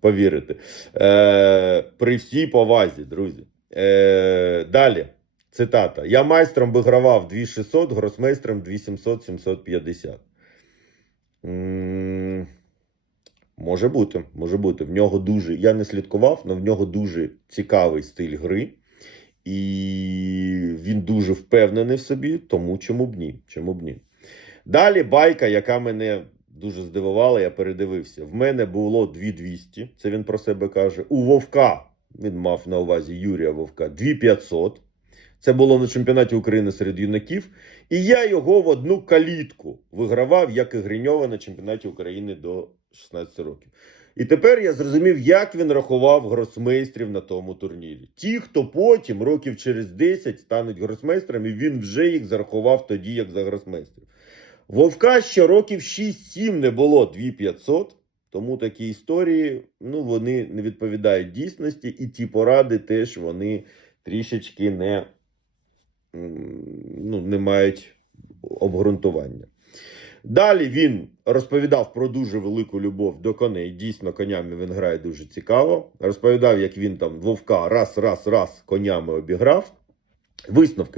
повірити. Е, при всій повазі, друзі. Е, далі. Цитата. Я майстром вигравав 2600, гросмейстром 2700, 750. М, Може бути, може бути. В нього дуже. Я не слідкував, але в нього дуже цікавий стиль гри. І він дуже впевнений в собі, тому чому б ні? Чому б ні? Далі байка, яка мене дуже здивувала, я передивився. В мене було 2200, це він про себе каже. У Вовка, він мав на увазі Юрія Вовка, 2500. Це було на чемпіонаті України серед юнаків. І я його в одну калітку вигравав, як і Гриньова на чемпіонаті України до 16 років. І тепер я зрозумів, як він рахував гросмейстрів на тому турнірі. Ті, хто потім, років через 10, стануть гросмейстрами, він вже їх зарахував тоді, як за гросмейстрів. Вовка ще років 6-7 не було 2500, тому такі історії ну, вони не відповідають дійсності, і ті поради теж вони трішечки не, ну, не мають обґрунтування. Далі він розповідав про дуже велику любов до коней. Дійсно, конями він грає дуже цікаво. Розповідав, як він там вовка раз, раз, раз конями обіграв. Висновки